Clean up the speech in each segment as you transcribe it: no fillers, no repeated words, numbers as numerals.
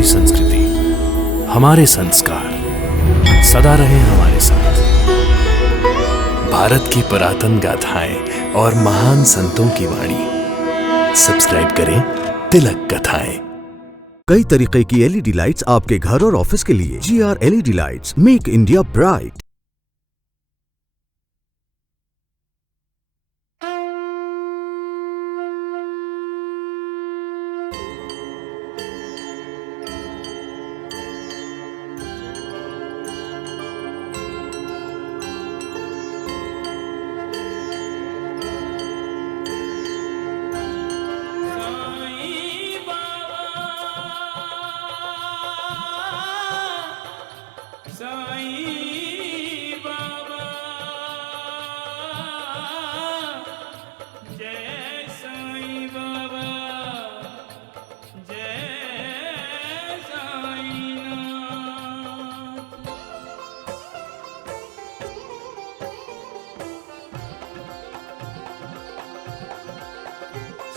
हमारी संस्कृति, हमारे संस्कार सदा रहे हमारे साथ। भारत की पुरातन गाथाएं और महान संतों की वाणी। सब्सक्राइब करें तिलक कथाएं। कई तरीके की एलईडी लाइट्स आपके घर और ऑफिस के लिए। GR LED lights, make India bright.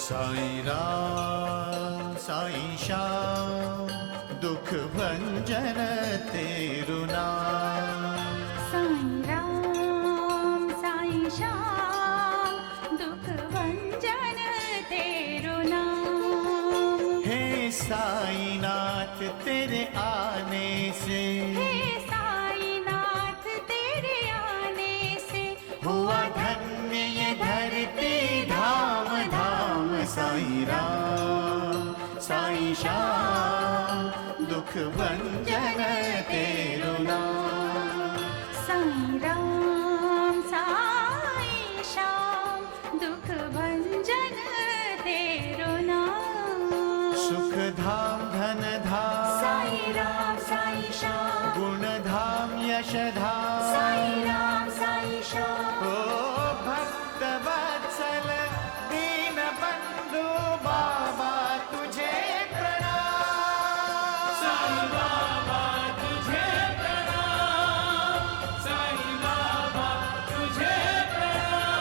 Sai Ram Sai Shyam दुख भंजन तेरु नाम। साईं राम साईं श्याम दुख भंजन तेरु नाम। हे साईं नाथ तेरे आने से, हे साईं नाथ तेरे आने से हुआ धन्य ये धरती धाम धाम। साईं राम साईं श्याम दुख भंजन तेरु नाम। साईं राम साईं श्याम दुख भंजन तेरु नाम। सुख धाम धन धाम साईं राम साईं श्याम गुण धाम यश धाम। साईं राम साईं श्याम ओ भक्त वत्सल दीन बंधु बाबा तुझे प्रणाम। साईं बाबा तुझे प्रणाम। साईं बाबा तुझे प्रणाम।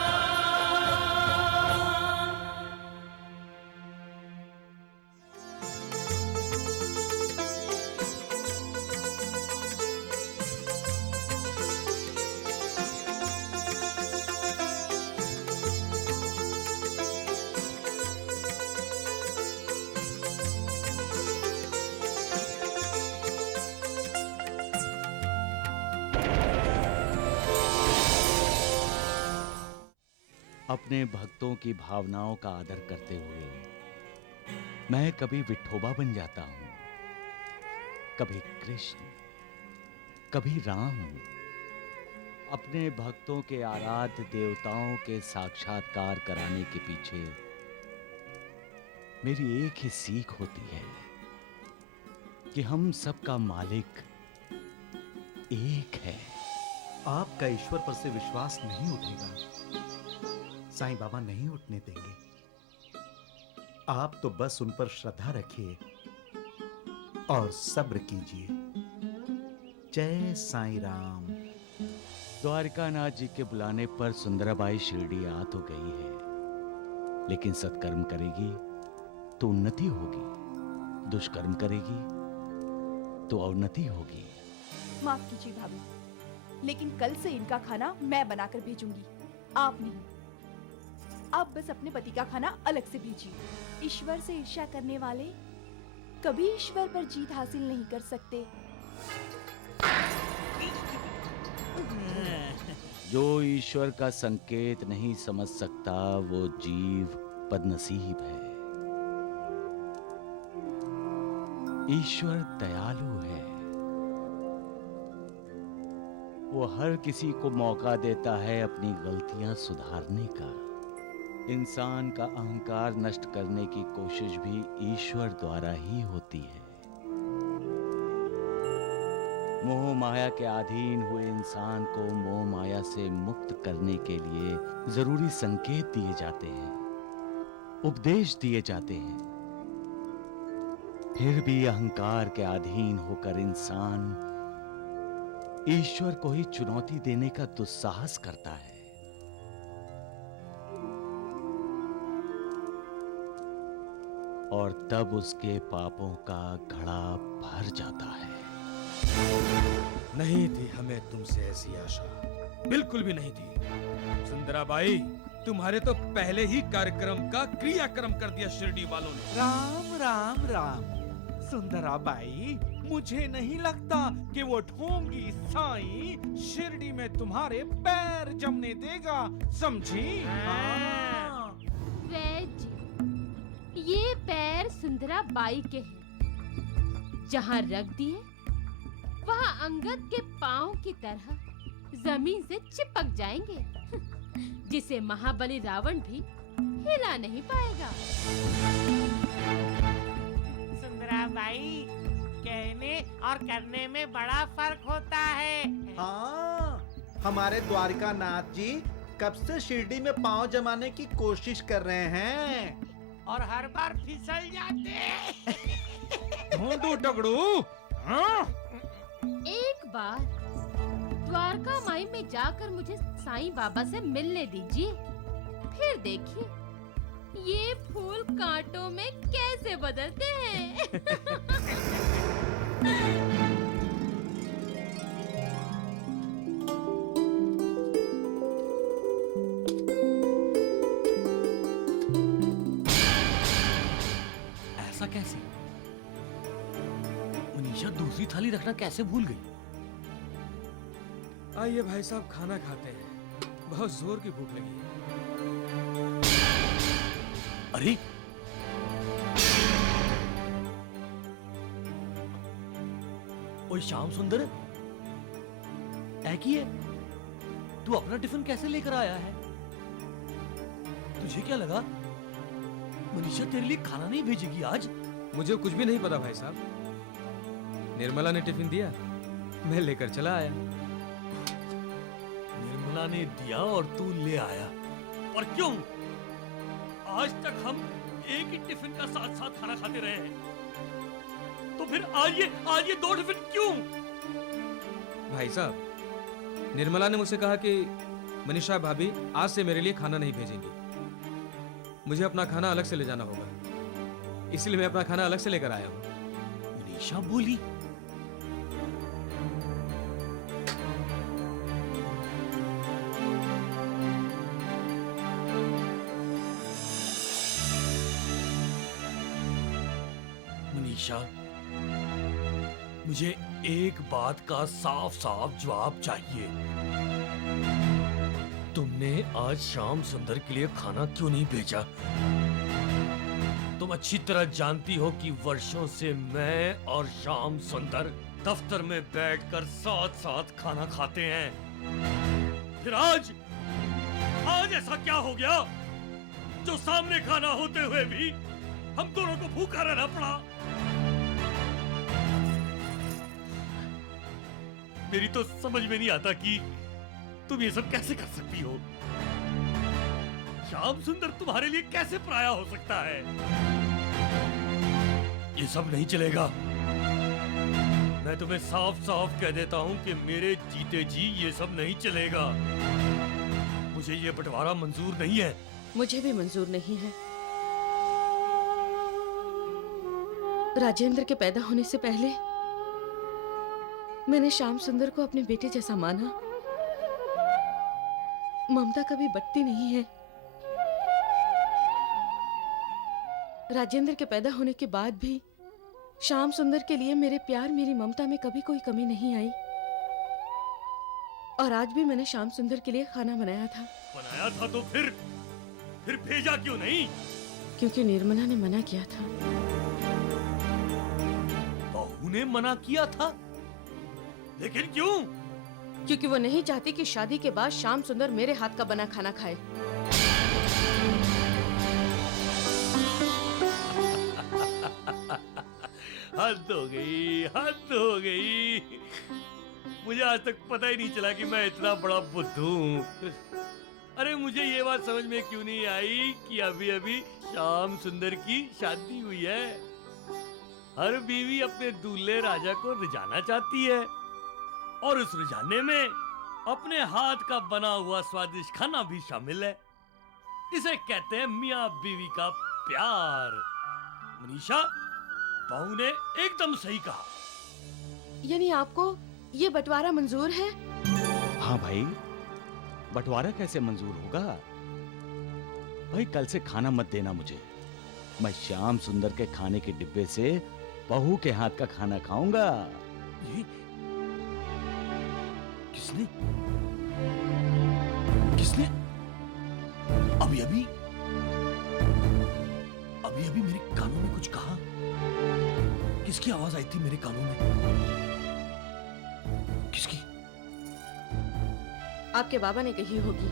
अपने भक्तों की भावनाओं का आदर करते हुए मैं कभी विठोबा बन जाता हूं, कभी कृष्ण, कभी राम। अपने भक्तों के आराध्य देवताओं के साक्षात्कार कराने के पीछे मेरी एक ही सीख होती है कि हम सबका मालिक एक है। आपका ईश्वर पर से विश्वास नहीं उठेगा, साईं बाबा नहीं उठने देंगे। आप तो बस उन पर श्रद्धा रखिए और सब्र कीजिए। जय साईं राम। द्वारिकानाथ जी के बुलाने पर सुंदराबाई शिरडी आ तो गई है, लेकिन सत्कर्म करेगी तो उन्नति होगी, दुष्कर्म करेगी तो अवनति होगी। माफ कीजिए भाभी, लेकिन कल से इनका खाना मैं बनाकर भेजूंगी, आप नहीं। आप बस अपने पति का खाना अलग से भेजिए। ईश्वर से ईर्ष्या करने वाले कभी ईश्वर पर जीत हासिल नहीं कर सकते। जो ईश्वर का संकेत नहीं समझ सकता वो जीव बदनसीब है। ईश्वर दयालु है, वो हर किसी को मौका देता है अपनी गलतियां सुधारने का। इंसान का अहंकार नष्ट करने की कोशिश भी ईश्वर द्वारा ही होती है। मोह माया के अधीन हुए इंसान को मोह माया से मुक्त करने के लिए जरूरी संकेत दिए जाते हैं, उपदेश दिए जाते हैं। फिर भी अहंकार के अधीन होकर इंसान ईश्वर को ही चुनौती देने का दुस्साहस करता है। और तब उसके पापों का घड़ा भर जाता है। नहीं थी हमें तुमसे ऐसी आशा, बिल्कुल भी नहीं थी। सुंदराबाई, तुम्हारे तो पहले ही कार्यक्रम का क्रियाक्रम कर दिया शिरडी वालों ने। राम राम राम। सुंदराबाई, मुझे नहीं लगता कि वो ढोंगी साईं शिरडी में तुम्हारे पैर जमने देगा, समझी? हाँ। वैद्य, ये पैर सुंदराबाई के हैं। जहाँ रख दिए वहाँ अंगद के पाँव की तरह जमीन से चिपक जाएंगे, जिसे महाबली रावण भी हिला नहीं पाएगा। सुंदराबाई, कहने और करने में बड़ा फर्क होता है। हाँ, हमारे द्वारिका नाथ जी कब से शिरडी में पांव जमाने की कोशिश कर रहे हैं और हर बार फिसल जाते। ढूंढू टकड़ू। हाँ? एक बार द्वारका माई में जाकर मुझे साईं बाबा से मिलने दीजिए, फिर देखिए ये फूल कांटों में कैसे बदलते हैं। ऐसा कैसे? मनीषा दूसरी थाली रखना कैसे भूल गई? आइए भाई साहब, खाना खाते हैं, बहुत जोर की भूख लगी है। अरे ओए श्याम सुंदर, ऐकी है, तू अपना टिफिन कैसे लेकर आया है? तुझे क्या लगा मनीषा तेरे लिए खाना नहीं भेजेगी आज? मुझे कुछ भी नहीं पता भाई साहब। निर्मला ने टिफिन दिया, मैं लेकर चला आया। निर्मला ने दिया और तू ले आया, और क्यों? आज तक हम एक ही टिफिन का साथ साथ खाना खाते रहे हैं, तो फिर आज ये दो टिफिन क्यों? भाई साहब, निर्मला ने मुझसे कहा कि मनीषा भाभी आज से मेरे लिए खाना नहीं भेजेंगी। मुझे अपना खाना अलग से ले जाना होगा, इसलिए मैं अपना खाना अलग से लेकर आया हूँ। मनीषा बोली, मनीषा, मुझे एक बात का साफ साफ जवाब चाहिए। तुमने आज श्याम सुंदर के लिए खाना क्यों नहीं भेजा? तुम अच्छी तरह जानती हो कि वर्षों से मैं और श्याम सुंदर दफ्तर में बैठकर साथ साथ खाना खाते हैं। फिर आज ऐसा क्या हो गया जो सामने खाना होते हुए भी हम दोनों को भूखा रहना पड़ा? मेरी तो समझ में नहीं आता कि तुम ये सब कैसे कर सकती हो। श्याम सुंदर तुम्हारे लिए कैसे पराया हो सकता है? ये सब नहीं चलेगा। मैं तुम्हें साफ साफ कह देता हूं कि मेरे जीते जी ये सब नहीं चलेगा। मुझे ये बंटवारा मंजूर नहीं है। मुझे भी मंजूर नहीं है। राजेंद्र के पैदा होने से पहले मैंने श्याम सुंदर को अपने बेटे जैसा माना। ममता कभी बटती नहीं है। राजेंद्र के पैदा होने के बाद भी श्याम सुंदर के लिए मेरे प्यार, मेरी ममता में कभी कोई कमी नहीं आई। और आज भी मैंने श्याम सुंदर के लिए खाना बनाया था तो फिर भेजा क्यों नहीं? क्योंकि निर्मला ने मना किया था। बहू ने मना किया था? लेकिन क्यों? क्योंकि वो नहीं चाहती कि शादी के बाद श्याम सुंदर मेरे हाथ का बना खाना खाए। हद हो गई, हद हो गई। मुझे आज तक पता ही नहीं चला कि मैं इतना बड़ा बुद्धू हूँ। अरे मुझे ये बात समझ में क्यों नहीं आई कि अभी अभी श्याम सुंदर की शादी हुई है। हर बीवी अपने दूल्हे राजा को रिझाना चाहती है, और उस रिझाने में अपने हाथ का बना हुआ स्वादिष्ट खाना भी शामिल है। इसे कहते हैं मियाँ बीवी का प्यार। मनीषा, बहू ने एकदम सही कहा। यानी आपको ये बंटवारा मंजूर है? हाँ भाई, बंटवारा कैसे मंजूर होगा? भाई कल से खाना मत देना मुझे। मैं श्याम सुंदर के खाने के डिब्बे से बहू के हाथ का खाना खाऊंगा। ये किसने किसने अभी अभी अभी अभी मेरे कानों में कुछ कहा? किसकी आवाज आई थी मेरे कानों में? किसकी? आपके बाबा ने कही होगी।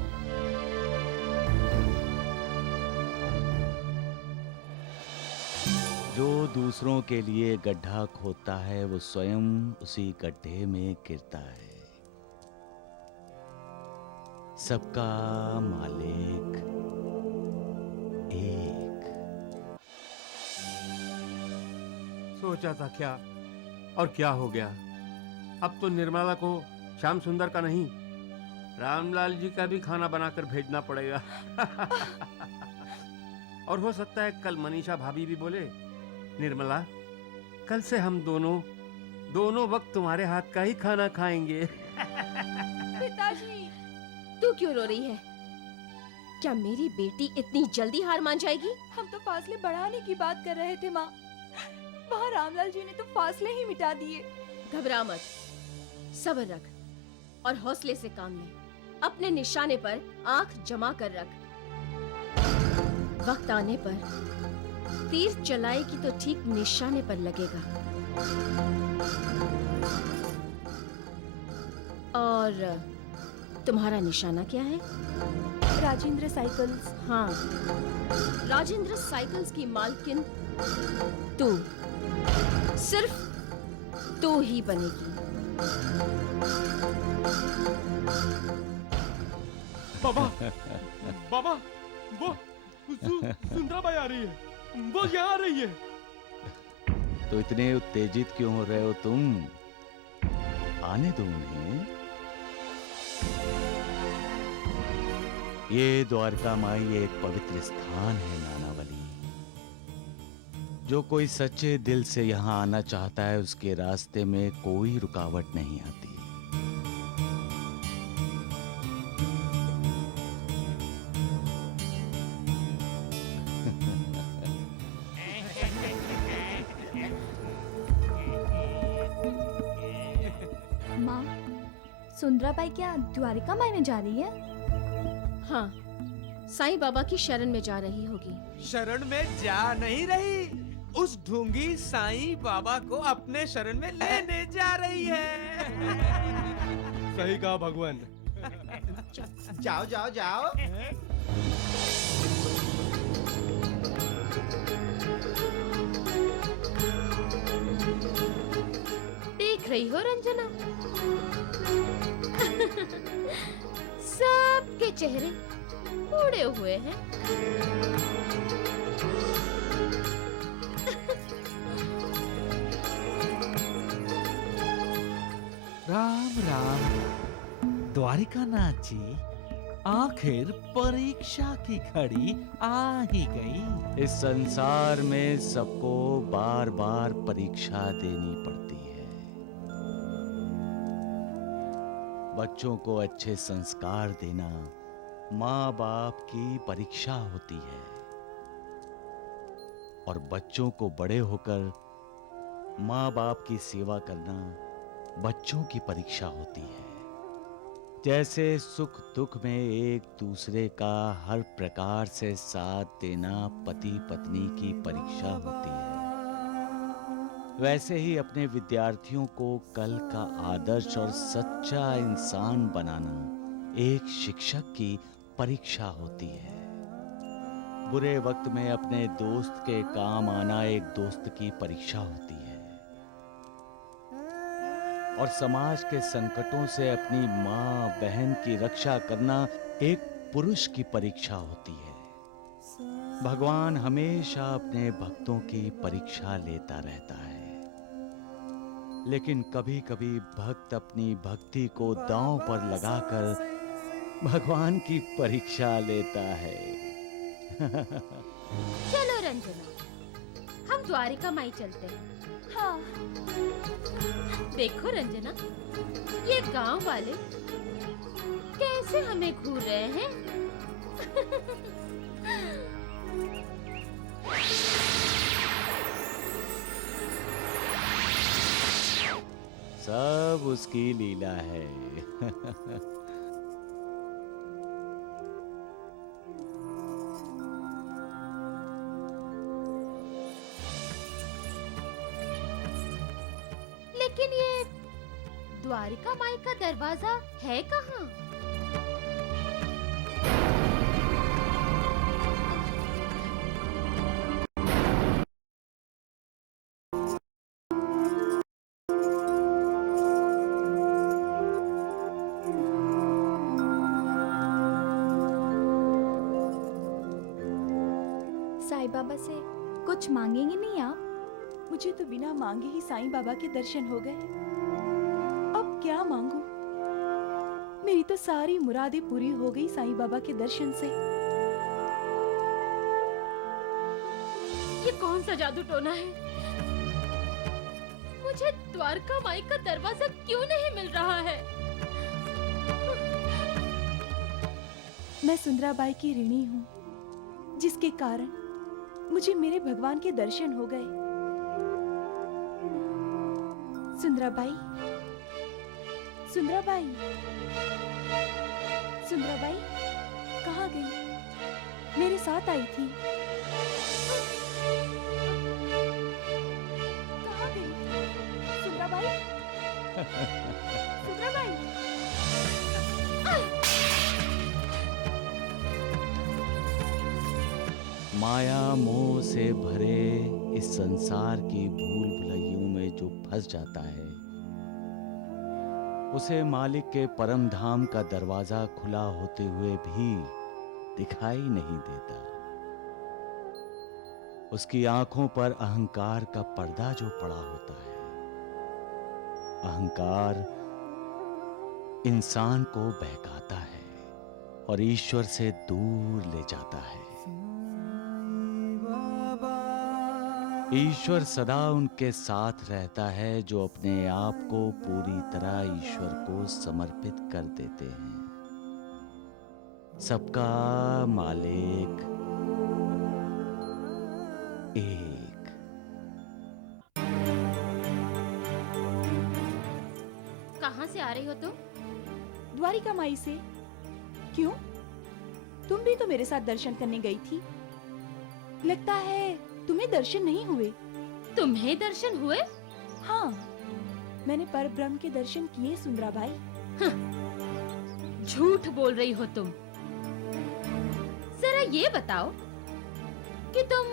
जो दूसरों के लिए गड्ढा खोदता है वो स्वयं उसी गड्ढे में गिरता है। सबका मालिक एक। सोचा था क्या और क्या हो गया। अब तो निर्मला को श्याम सुंदर का नहीं, रामलाल जी का भी खाना बनाकर भेजना पड़ेगा। और हो सकता है कल मनीषा भाभी भी बोले, निर्मला कल से हम दोनों वक्त तुम्हारे हाथ का ही खाना खाएंगे। पिताजी, तू क्यों रो रही है? क्या मेरी बेटी इतनी जल्दी हार मान जाएगी? हम तो फासले बढ़ाने की बात कर रहे थे माँ। वहाँ रामलाल जी ने तो फासले ही मिटा दिए। घबरा मत, सब्र रख और हौसले से काम ले। अपने निशाने पर आंख जमा कर रख। वक्त आने पर तीर चलाएगी तो ठीक निशाने पर लगेगा। और तुम्हारा निशाना क्या है? राजेंद्र साइकिल्स। हाँ, राजेंद्र साइकिल्स की मालकिन तू, सिर्फ तू ही बनेगी। बाबा, बाबा, वो सुंदराबाई आ रही है। वो यहाँ आ रही है। तो इतने उत्तेजित क्यों हो रहे हो तुम? आने दो उन्हें। ये द्वारका माई एक पवित्र स्थान है नानावली। जो कोई सच्चे दिल से यहाँ आना चाहता है उसके रास्ते में कोई रुकावट नहीं आती। माँ, सुंदराबाई क्या द्वारिका माई में जा रही है? हाँ, साईं बाबा की शरण में जा रही होगी। शरण में जा नहीं रही, उस ढूंगी साईं बाबा को अपने शरण में लेने जा रही है। सही कहा भगवान। जाओ जाओ जाओ। देख रही हो रंजना, सबके चेहरे उड़े हुए हैं। राम राम द्वारिका नाथ जी, आखिर परीक्षा की घड़ी आ ही गई। इस संसार में सबको बार बार परीक्षा देनी पड़ती है। बच्चों को अच्छे संस्कार देना माँ बाप की परीक्षा होती है, और बच्चों को बड़े होकर माँ बाप की सेवा करना बच्चों की परीक्षा होती है। जैसे सुख दुख में एक दूसरे का हर प्रकार से साथ देना पति पत्नी की परीक्षा होती है, वैसे ही अपने विद्यार्थियों को कल का आदर्श और सच्चा इंसान बनाना एक शिक्षक की परीक्षा होती है। बुरे वक्त में अपने दोस्त के काम आना एक दोस्त की परीक्षा होती है, और समाज के संकटों से अपनी माँ बहन की रक्षा करना एक पुरुष की परीक्षा होती है। भगवान हमेशा अपने भक्तों की परीक्षा लेता रहता है, लेकिन कभी कभी भक्त अपनी भक्ति को दांव पर लगाकर भगवान की परीक्षा लेता है। चलो रंजना, हम द्वारिका माई चलते हैं। हाँ। देखो रंजना, ये गांव वाले कैसे हमें घूर रहे हैं। सब उसकी लीला है। लेकिन ये द्वारिका माई का दरवाजा है कहाँ? साईं बाबा से कुछ मांगेंगे नहीं आप? मुझे तो बिना मांगे ही साईं बाबा के दर्शन हो गए। अब क्या मांगू? मेरी तो सारी मुरादें पूरी हो गई साईं बाबा के दर्शन से। ये कौन सा जादू टोना है? मुझे द्वारका माई का दरवाजा क्यों नहीं मिल रहा है? मैं सुंदराबाई की ऋणी हूँ, जिसके कारण मुझे मेरे भगवान के दर्शन हो गए। सुंदराबाई, सुंदराबाई, सुंदराबाई कहाँ गई? मेरे साथ आई थी। कहाँ गई? सुंदराबाई, सुंदराबाई। माया मोह से भरे इस संसार की भूल भुलैयों में जो फंस जाता है, उसे मालिक के परम धाम का दरवाजा खुला होते हुए भी दिखाई नहीं देता। उसकी आंखों पर अहंकार का पर्दा जो पड़ा होता है। अहंकार इंसान को बहकाता है और ईश्वर से दूर ले जाता है। ईश्वर सदा उनके साथ रहता है जो अपने आप को पूरी तरह ईश्वर को समर्पित कर देते हैं। सबका मालिक एक। कहाँ से आ रही हो तुम? द्वारिका माई से। क्यों? तुम भी तो मेरे साथ दर्शन करने गई थी। लगता है तुम्हें दर्शन नहीं हुए। तुम्हें दर्शन हुए? हाँ, मैंने परब्रह्म के दर्शन किए सुंदराबाई। झूठ बोल रही हो तुम। जरा ये बताओ कि तुम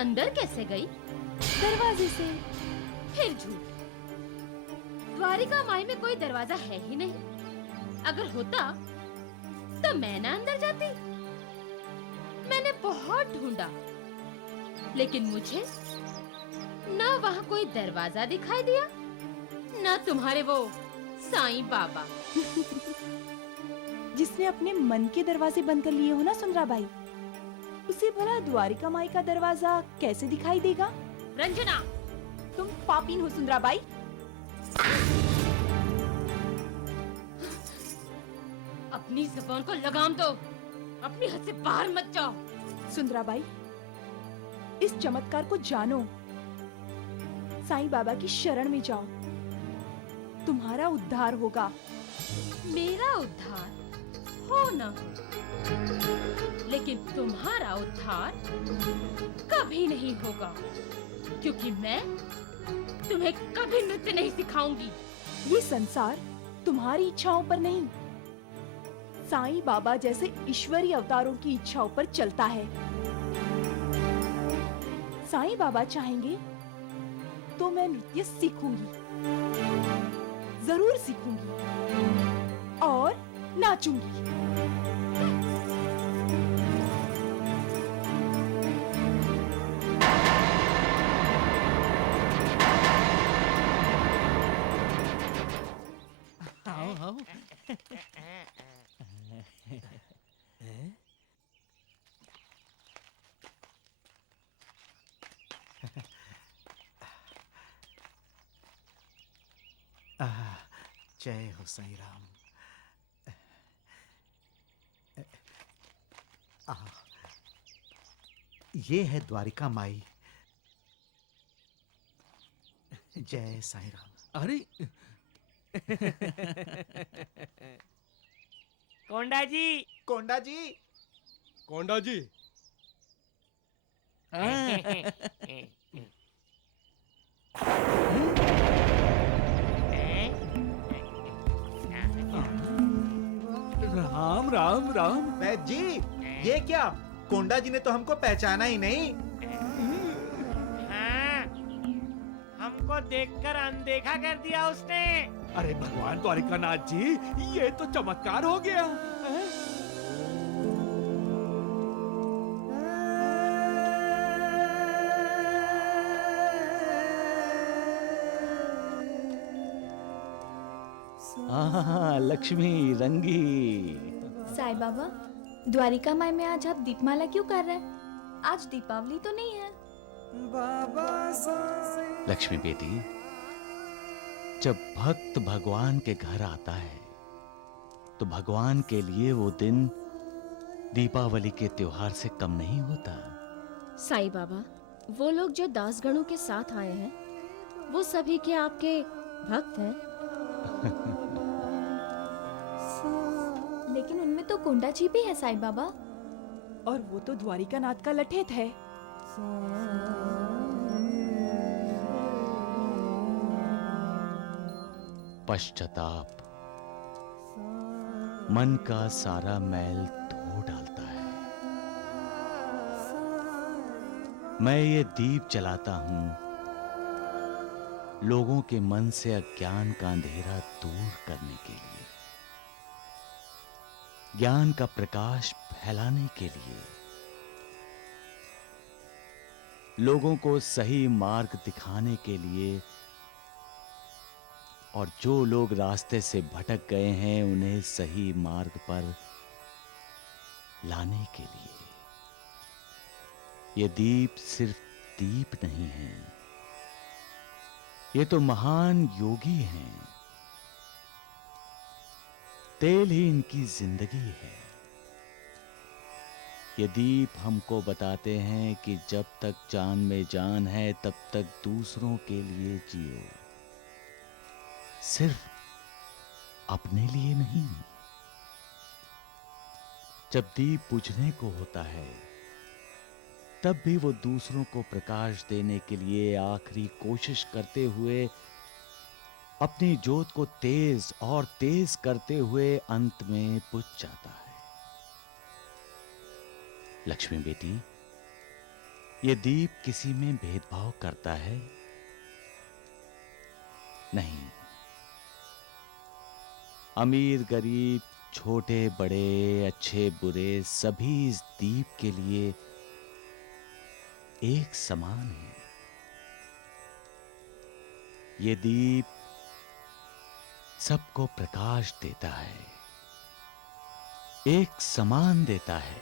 अंदर कैसे गई? दरवाजे से। फिर झूठ। द्वारिका माई में कोई दरवाजा है ही नहीं। अगर होता तो मैं ना अंदर जाती। मैंने बहुत ढूंढा, लेकिन मुझे ना वहाँ कोई दरवाजा दिखाई दिया, ना तुम्हारे वो साईं बाबा। जिसने अपने मन के दरवाजे बंद कर लिए हो ना सुंदराबाई, उसे भला द्वारिका माई का दरवाजा कैसे दिखाई देगा? रंजना, तुम पापीन हो सुंदराबाई। अपनी ज़ुबान को लगाम दो। अपनी हद से बाहर मत जाओ। सुंदराबाई, इस चमत्कार को जानो। साईं बाबा की शरण में जाओ, तुम्हारा उद्धार होगा। मेरा उद्धार हो ना, लेकिन तुम्हारा उद्धार कभी नहीं होगा, क्योंकि मैं तुम्हें कभी नृत्य नहीं सिखाऊंगी। ये संसार तुम्हारी इच्छाओं पर नहीं, साईं बाबा जैसे ईश्वरीय अवतारों की इच्छाओं पर चलता है। साईं बाबा चाहेंगे तो मैं नृत्य सीखूंगी, जरूर सीखूंगी और नाचूंगी। आओ आओ। जय हो साईं राम। ये है द्वारिका माई। जय साईं राम। अरे कोंडा जी, कोंडा जी, कोंडा जी। राम राम राम। वैद्य जी, ये क्या? कोंडा जी ने तो हमको पहचाना ही नहीं। हाँ, हमको देखकर अनदेखा कर दिया उसने। अरे भगवान द्वारिकानाथ जी, ये तो चमत्कार हो गया। हैं? लक्ष्मी रंगी। साईं बाबा, द्वारिका माई में आज आप दीपमाला क्यों कर रहे हैं? आज दीपावली तो नहीं है। लक्ष्मी बेटी, जब भक्त भगवान के घर आता है तो भगवान के लिए वो दिन दीपावली के त्योहार से कम नहीं होता। साईं बाबा, वो लोग जो दासगणों के साथ आए हैं, वो सभी के आपके भक्त हैं। लेकिन उनमें तो कोंडा जी भी है साईं बाबा। और वो तो द्वारिकानाथ का लठेत है। पश्चाताप मन का सारा मैल धो डालता है। मैं ये दीप जलाता हूं लोगों के मन से अज्ञान का अंधेरा दूर करने के लिए, ज्ञान का प्रकाश फैलाने के लिए, लोगों को सही मार्ग दिखाने के लिए, और जो लोग रास्ते से भटक गए हैं उन्हें सही मार्ग पर लाने के लिए। ये दीप सिर्फ दीप नहीं है, ये तो महान योगी हैं। तेल ही इनकी जिंदगी है। ये दीप हमको बताते हैं कि जब तक जान में जान है तब तक दूसरों के लिए जियो, सिर्फ अपने लिए नहीं। जब दीप बुझने को होता है तब भी वो दूसरों को प्रकाश देने के लिए आखिरी कोशिश करते हुए अपनी ज्योत को तेज और तेज करते हुए अंत में बुझ जाता है। लक्ष्मी बेटी, ये दीप किसी में भेदभाव करता है? नहीं। अमीर गरीब, छोटे बड़े, अच्छे बुरे, सभी इस दीप के लिए एक समान है। ये दीप सबको प्रकाश देता है, एक समान देता है।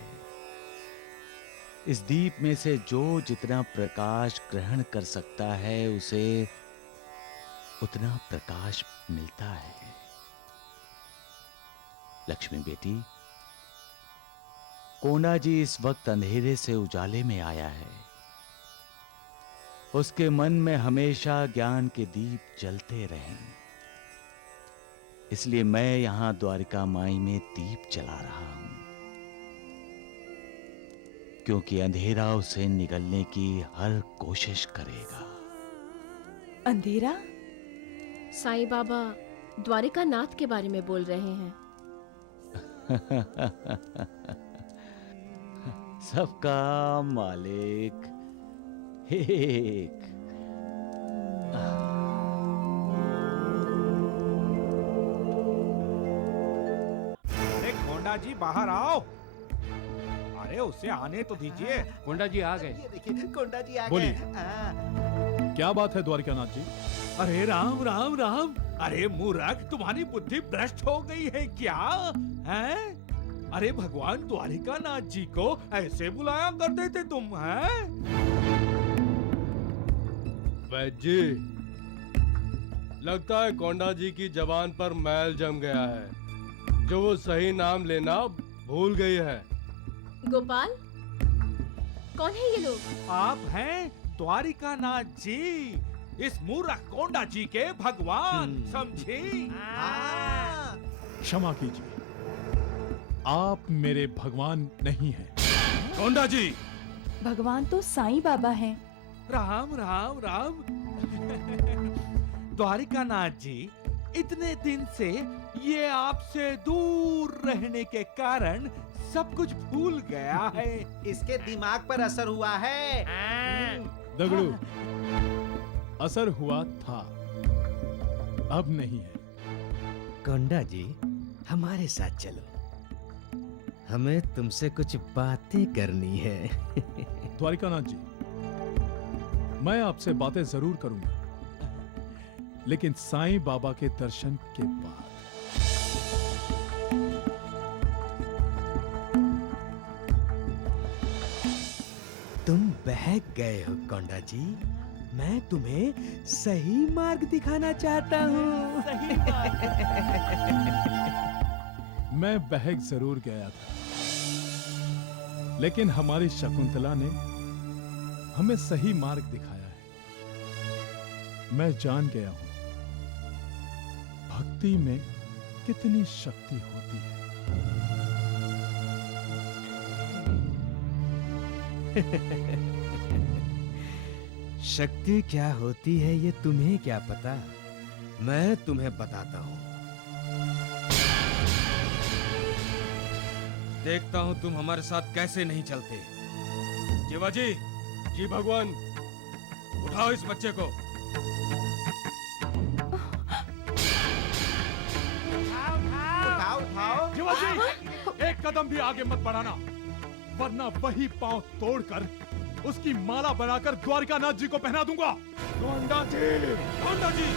इस दीप में से जो जितना प्रकाश ग्रहण कर सकता है उसे उतना प्रकाश मिलता है। लक्ष्मी बेटी, कोंडा जी इस वक्त अंधेरे से उजाले में आया है। उसके मन में हमेशा ज्ञान के दीप जलते रहें, इसलिए मैं यहां द्वारिका माई में दीप जला रहा हूं, क्योंकि अंधेरा उसे निगलने की हर कोशिश करेगा। अंधेरा? साईं बाबा द्वारिकानाथ के बारे में बोल रहे हैं। सबका मालिक एक। अरे कोंडा जी बाहर आओ। अरे उसे आने तो दीजिए। कोंडा जी आ गए। देखिए कोंडा जी आ बोलिए। गए। क्या बात है द्वारिकानाथ जी? अरे राम राम राम। अरे मूर्ख, तुम्हारी बुद्धि भ्रष्ट हो गई है क्या? हैं? अरे भगवान द्वारिकानाथ जी को ऐसे बुलाया करते थे तुम, हैं? वैद्य जी, लगता है कोंडा जी की जबान पर मैल जम गया है, जो वो सही नाम लेना भूल गई है। गोपाल, कौन है ये लोग? आप हैं द्वारिकानाथ जी, इस मूर्ख कोंडा जी के भगवान, समझी? क्षमा कीजिए, आप मेरे भगवान नहीं हैं। कोंडा जी, भगवान तो साईं बाबा हैं। राम राम राम। द्वारिकानाथ जी, इतने दिन से ये आपसे दूर रहने के कारण सब कुछ भूल गया है। इसके दिमाग पर असर हुआ है। दगड़ू, असर हुआ था, अब नहीं है। कोंडा जी, हमारे साथ चलो, हमें तुमसे कुछ बातें करनी है। द्वारिकानाथ जी, मैं आपसे बातें जरूर करूंगा, लेकिन साईं बाबा के दर्शन के बाद। तुम बहक गए हो कोंडा जी, मैं तुम्हें सही मार्ग दिखाना चाहता हूँ। मैं बहक जरूर गया था, लेकिन हमारी शकुंतला ने हमें सही मार्ग दिखाया है। मैं जान गया हूं भक्ति में कितनी शक्ति होती है। शक्ति क्या होती है ये तुम्हें क्या पता, मैं तुम्हें बताता हूँ। देखता हूँ तुम हमारे साथ कैसे नहीं चलते। शिवाजी। जी भगवान। उठाओ इस बच्चे को। उठाओ उठाओ। शिवाजी, एक कदम भी आगे मत बढ़ाना, वरना वही पांव तोड़कर उसकी माला बनाकर द्वारिकानाथ जी को पहना दूंगा। कोंडा जी, कोंडा जी।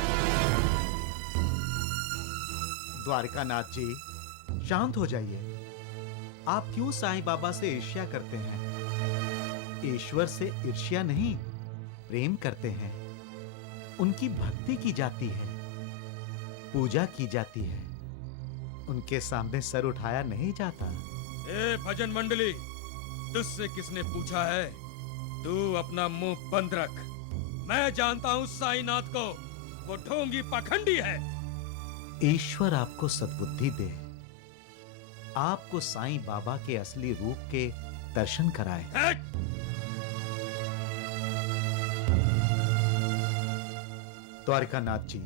द्वारिकानाथ जी, शांत हो जाइए। आप क्यों साईं बाबा से ईर्ष्या करते हैं? ईश्वर से ईर्ष्या नहीं, प्रेम करते हैं। उनकी भक्ति की जाती है, पूजा की जाती है, उनके सामने सर उठाया नहीं जाता। ए भजन मंडली, तुझसे किसने पूछा है? तू अपना मुंह बंद रख। मैं जानता हूँ साईनाथ को, वो ढोंगी पाखंडी है। ईश्वर आपको सद्बुद्धि दे, आपको साईं बाबा के असली रूप के दर्शन कराए। द्वारिकानाथ जी,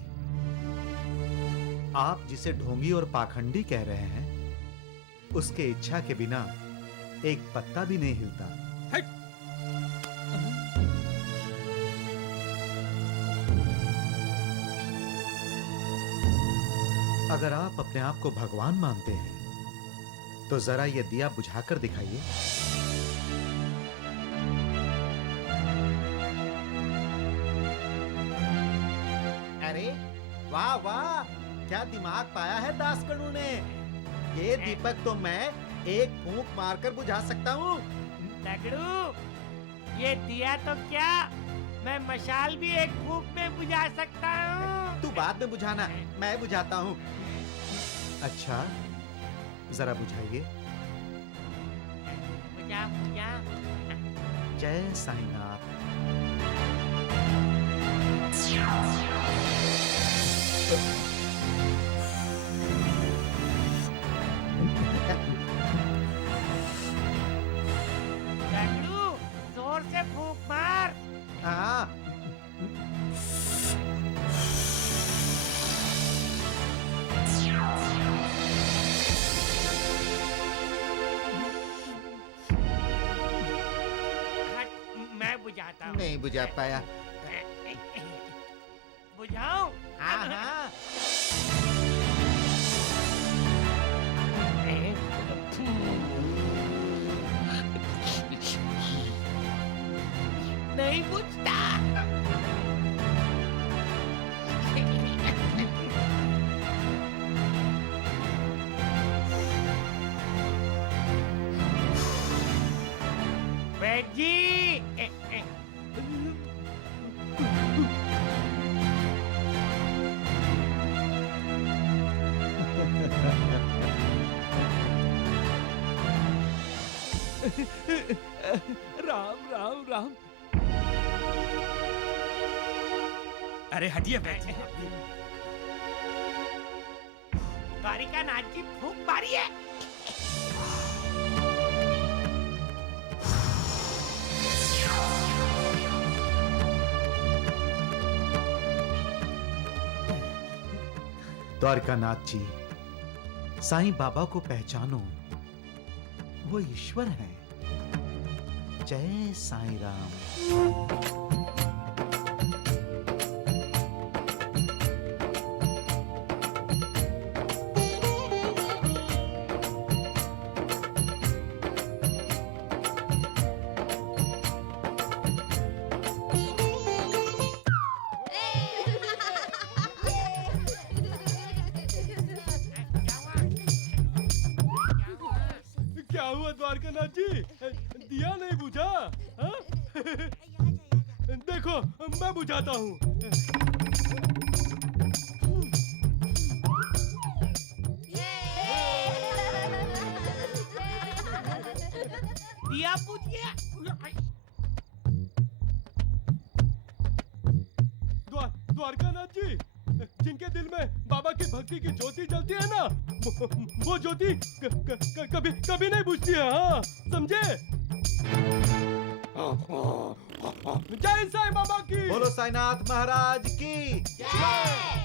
आप जिसे ढोंगी और पाखंडी कह रहे हैं, उसके इच्छा के बिना एक पत्ता भी नहीं हिलता। अगर आप अपने आप को भगवान मानते हैं, तो जरा ये दिया बुझाकर दिखाइए। अरे वाह वाह, क्या दिमाग पाया है दासकणु ने। ये दीपक तो मैं एक फूंक मारकर बुझा सकता हूँ। दगड़ू, ये दिया तो क्या, मैं मशाल भी एक फूंक में बुझा सकता हूँ। तू बाद में बुझाना, मैं बुझाता हूँ। अच्छा, जरा बुझाइए। बुझा बुझा। जय साईनाथ। दगड़ू, जोर से फूंक मार। हाँ। मैं बुझाता हूँ। नहीं बुझा पाया। बुझाऊं? हाँ हाँ। नहीं बुझता। बैठ जी। राम राम राम। अरे हटिए बैठिए। द्वारिका नाथ जी फूंक मारिए। द्वारकानाथ जी, साईं बाबा को पहचानो, वो ईश्वर हैं। जय साईं राम। क्या हुआ द्वारकानाथ जी, दिया नहीं बुझा? हाँ? देखो मैं बुझाता हूँ। दिया पूछ गया। द्वारकानाथ जी, जिनके दिल में बाबा की भक्ति की ज्योति जलती है ना, वो ज्योति कभी कभी नहीं बुझती है। हाँ समझे? जय साईं बाबा की। बोलो साईनाथ महाराज की जय।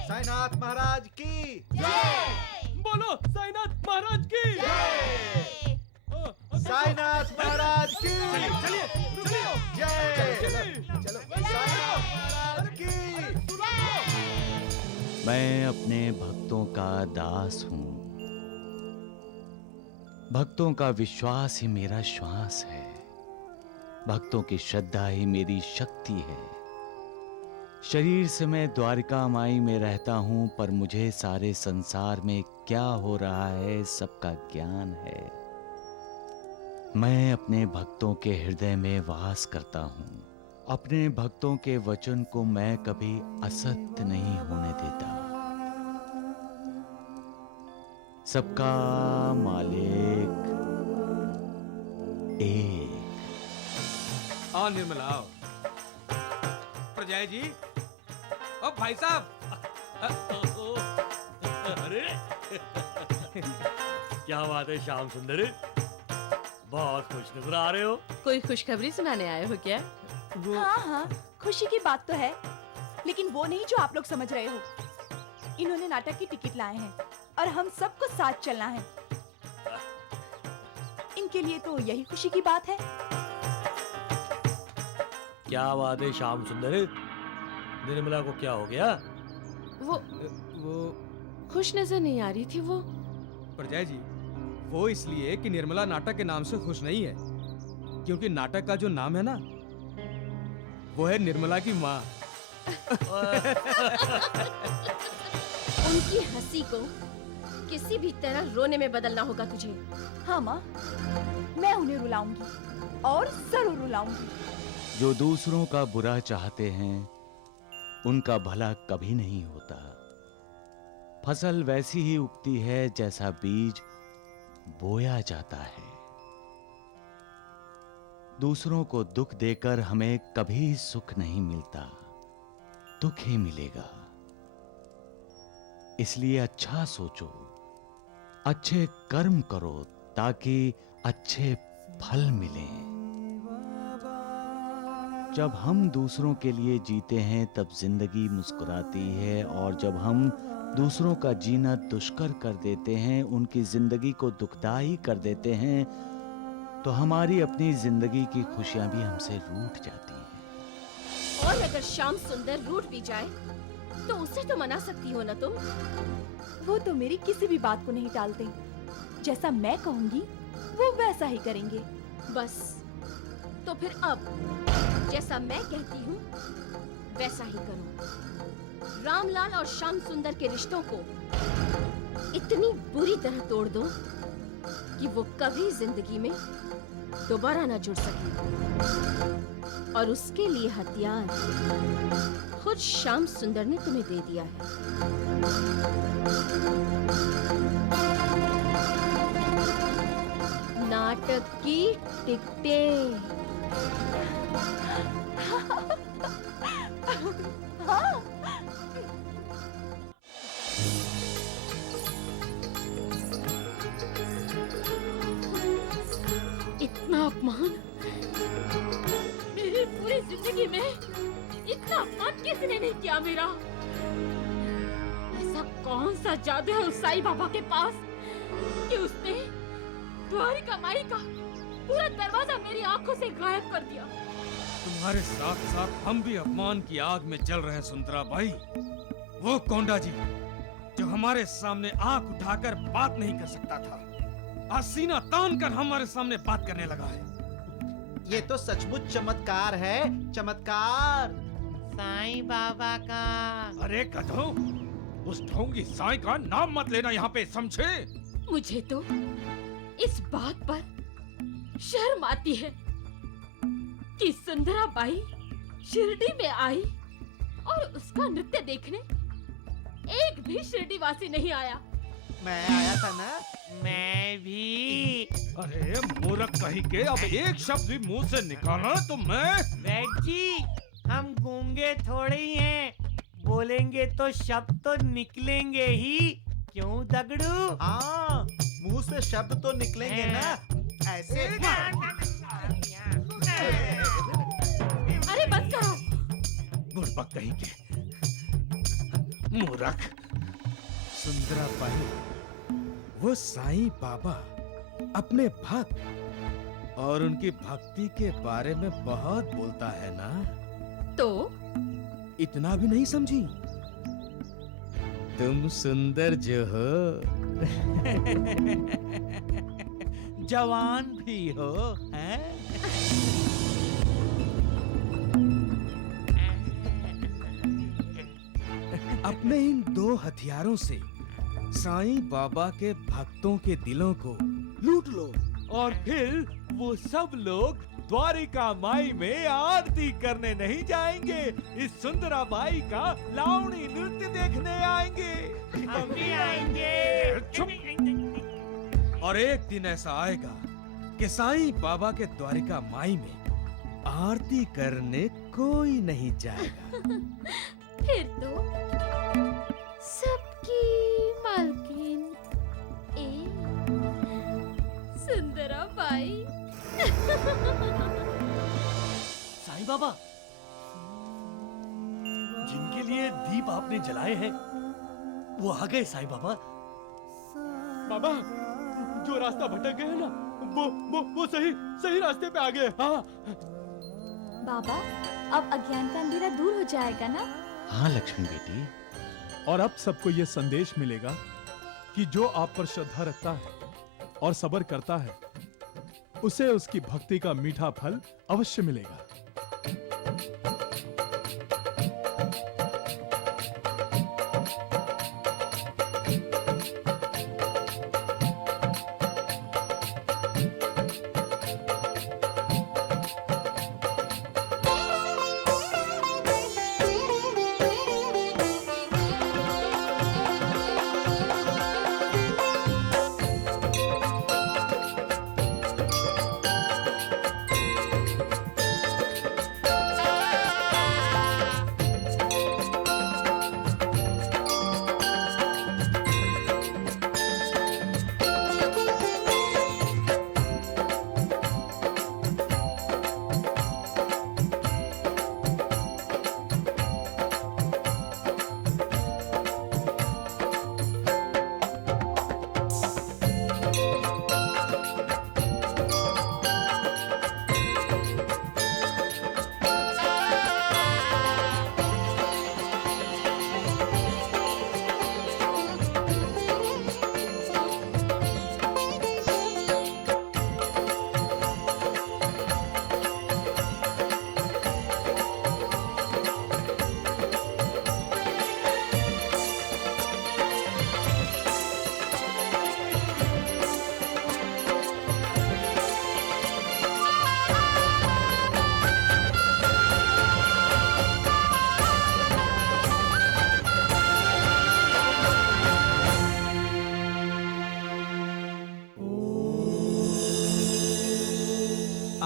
साईनाथ महाराज की जय। बोलो साईनाथ महाराज की जय। साईनाथ महाराज की चलिए जय। चलो साईनाथ महाराज की। मैं अपने भक्तों का दास हूं। भक्तों का विश्वास ही मेरा श्वास है। भक्तों की श्रद्धा ही मेरी शक्ति है। शरीर से मैं द्वारिका माई में रहता हूं, पर मुझे सारे संसार में क्या हो रहा है सबका ज्ञान है। मैं अपने भक्तों के हृदय में वास करता हूं। अपने भक्तों के वचन को मैं कभी असत्य नहीं होने देता। सबका मालिक एक। आओ निर्मला आओ। प्रजय जी, ओ भाई साहब। अरे क्या बात है श्याम सुंदर, बहुत खुश नजर आ रहे हो। कोई खुशखबरी सुनाने आए हो क्या? हाँ हाँ, खुशी की बात तो है, लेकिन वो नहीं जो आप लोग समझ रहे हो। इन्होंने नाटक की टिकट लाए हैं और हम सबको साथ चलना है। इनके लिए तो यही खुशी की बात है। क्या बात है श्याम सुंदर, निर्मला को क्या हो गया? वो खुश नजर नहीं आ रही थी वो। प्रजय जी, वो इसलिए कि निर्मला नाटक के नाम से खुश नहीं है, क्योंकि नाटक का जो नाम है ना, वो है निर्मला की माँ। उनकी हंसी को किसी भी तरह रोने में बदलना होगा तुझे। हाँ माँ, मैं उन्हें रुलाऊंगी और जरूर रुलाऊंगी। जो दूसरों का बुरा चाहते हैं उनका भला कभी नहीं होता। फसल वैसी ही उगती है जैसा बीज बोया जाता है। दूसरों को दुख देकर हमें कभी सुख नहीं मिलता, दुख ही मिलेगा। इसलिए अच्छा सोचो, अच्छे कर्म करो ताकि अच्छे फल मिलें। जब हम दूसरों के लिए जीते हैं तब जिंदगी मुस्कुराती है, और जब हम दूसरों का जीना दुष्कर कर देते हैं, उनकी जिंदगी को दुखदाई कर देते हैं, तो हमारी अपनी जिंदगी की खुशियां भी हमसे रूठ जाती हैं। और अगर श्याम सुंदर रूठ भी जाए तो उसे तो मना सकती हो ना तुम। वो तो मेरी किसी भी बात को नहीं टालते। जैसा मैं कहूंगी वो वैसा ही करेंगे। बस तो फिर अब जैसा मैं कहती हूँ वैसा ही करो। रामलाल और श्याम सुंदर के रिश्तों को इतनी बुरी तरह तोड़ दो कि वो कभी जिंदगी में दोबारा ना जुड़ सके। और उसके लिए हथियार खुद श्याम सुंदर ने तुम्हें दे दिया है। ना नाटक की टिकटें। हाँ। इतना अपमान मेरी पूरी जिंदगी में इतना अपमान किसने नहीं किया मेरा। ऐसा कौन सा जादू है उस साईं बाबा के पास कि उसने द्वारिका माई का पूरा दरवाजा मेरी आंखों से गायब कर दिया। तुम्हारे साथ साथ हम भी अपमान की आग में जल रहे हैं सुंदरा बाई। वो कोंडा जी जो हमारे सामने आंख उठाकर बात नहीं कर सकता था, आज सीना तान कर हमारे सामने बात करने लगा है। ये तो सचमुच चमत्कार है, चमत्कार। साईं बाबा का। अरे गधो, उस ढोंगी साईं का नाम मत लेना यहाँ पे, समझे? मुझे तो इस बात पर शर्म आती है कि सुंदरा बाई शिरडी में आई और उसका नृत्य देखने एक भी शिरडी वासी नहीं आया। मैं आया था ना। मैं भी। अरे मूर्ख कहीं के, अब एक शब्द भी मुंह से निकाला तो मैं। बैठ जी, हम गूंगे थोड़े ही हैं, बोलेंगे तो शब्द तो निकलेंगे ही। क्यों दगड़ू? हाँ, मुंह से शब्द तो निकलेंगे ना, ऐसे। अरे बस करो। बुड़बक कहीं के, मूर्ख। सुंदरा बाई, वो साईं बाबा अपने भक्त और उनकी भक्ति के बारे में बहुत बोलता है ना, तो इतना भी नहीं समझी? तुम सुंदर जो हो, जवान भी हो, हैं? अपने इन दो हथियारों से साईं बाबा के भक्तों के दिलों को लूट लो। और फिर वो सब लोग द्वारिका माई में आरती करने नहीं जाएंगे, इस सुंदरा बाई का लावणी नृत्य देखने आएंगे। हम भी आएंगे। और एक दिन ऐसा आएगा कि साईं बाबा के द्वारिका माई में आरती करने कोई नहीं जाएगा। फिर तो सबकी मालकिन सुंदरा बाई। साईं बाबा, जिनके लिए दीप आपने जलाए हैं वो आ गए। साईं बाबा। बाबा, जो रास्ता भटक गए ना, वो सही रास्ते पे आ गए। हाँ बाबा, अब अज्ञान का अंधेरा दूर हो जाएगा ना? हाँ लक्ष्मी बेटी। और अब सबको ये संदेश मिलेगा कि जो आप पर श्रद्धा रखता है और सब्र करता है, उसे उसकी भक्ति का मीठा फल अवश्य मिलेगा।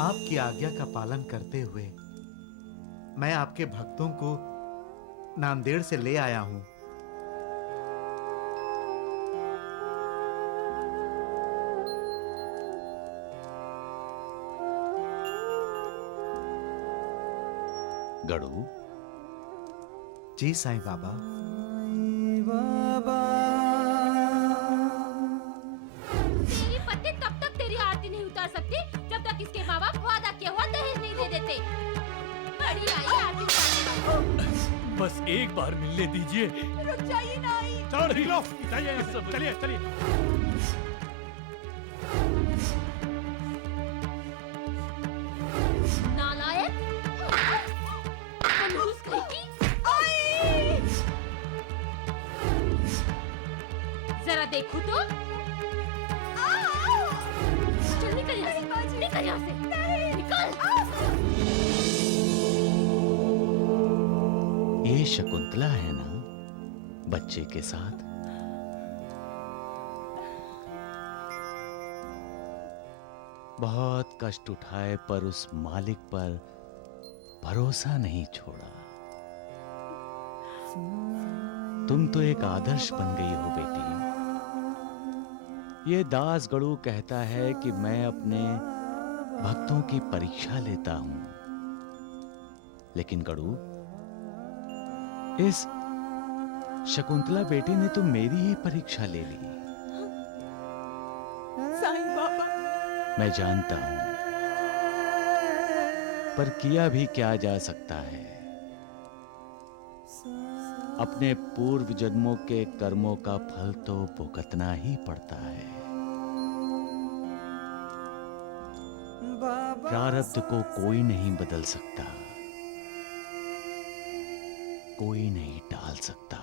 आपकी आज्ञा का पालन करते हुए मैं आपके भक्तों को नांदेड़ से ले आया हूं। गड़ू। जी साईं बाबा। तेरी पत्नी तब तक तेरी आरती नहीं उतार सकती जब तक इसके माँ बाप वादा किया हुआ दहेज नहीं दे देते। बड़ी आई आरती उतारने। बस एक बार मिलने दीजिए। रुक जाइए नाई। चलो ठीक लो, चलिए चलिए चलिए। नालायक, कंजूस कहीं की। जरा देखो तो। चल निकल यहाँ से, निकल यहाँ से, निकल। ये शकुंतला है ना, बच्चे के साथ? बहुत कष्ट उठाए पर उस मालिक पर भरोसा नहीं छोड़ा। तुम तो एक आदर्श बन गई हो बेटी। ये दास गड़ू कहता है कि मैं अपने भक्तों की परीक्षा लेता हूं, लेकिन गड़ू, इस शकुंतला बेटी ने तो मेरी ही परीक्षा ले ली। साईं बाबा। मैं जानता हूं, पर किया भी क्या जा सकता है। अपने पूर्व जन्मों के कर्मों का फल तो भुगतना ही पड़ता है। प्रारब्ध को कोई नहीं बदल सकता, कोई नहीं टाल सकता।